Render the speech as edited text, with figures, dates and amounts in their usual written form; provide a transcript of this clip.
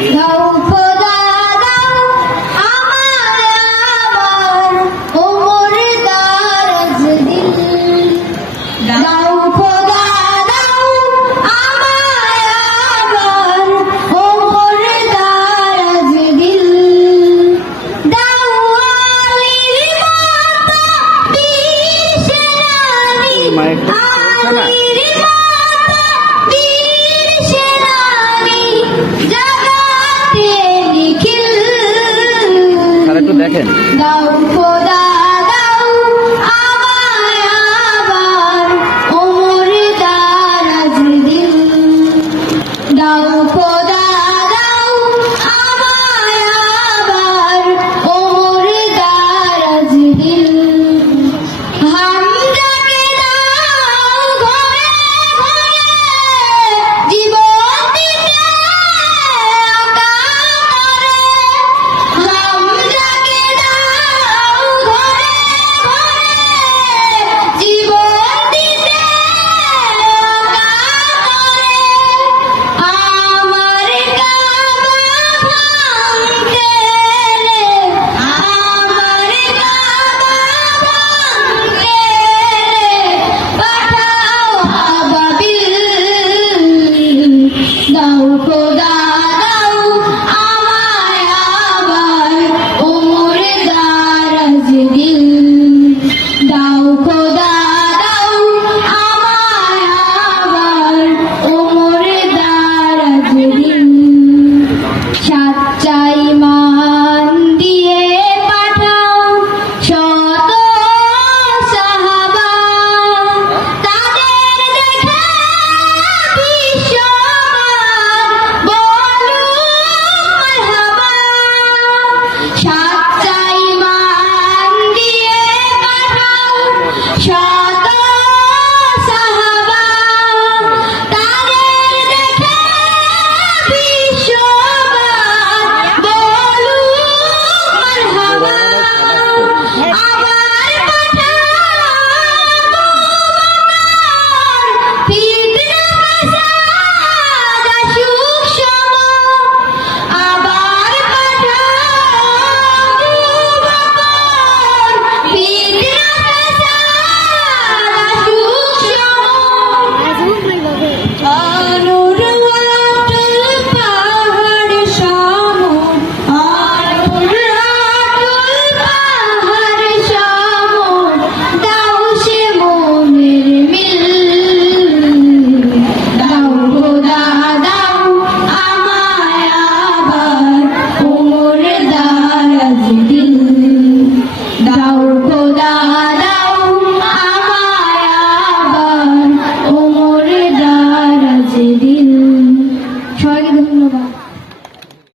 দাও খোদা দাও আমায় আবার ওমর দারাজ দিল। দাও খোদা দাও আমায় আবার ওমর দারাজ দিল। দাও আলীর মাতা বীর সেনানী, আলীর মাতা বীর সেনানী জাগাতে নিখিল। একটু দেখেন। দাও খোদা দাও আমায় আবার ওমর দারাজ দিল। দাও খোদা দাও আমায় আবার ওমর দারাজ দিল। হামজাকে দাও ঘরে ঘরে জীবন দিতে আকারে। হামজাকে দাও ঘরে ঘরে জীবন দিতে আকারে। আমার কাবা ভাঙতে এলে, আমার কাবা ভাঙতে এলে পাঠাও আবাবিল। দাও খোদা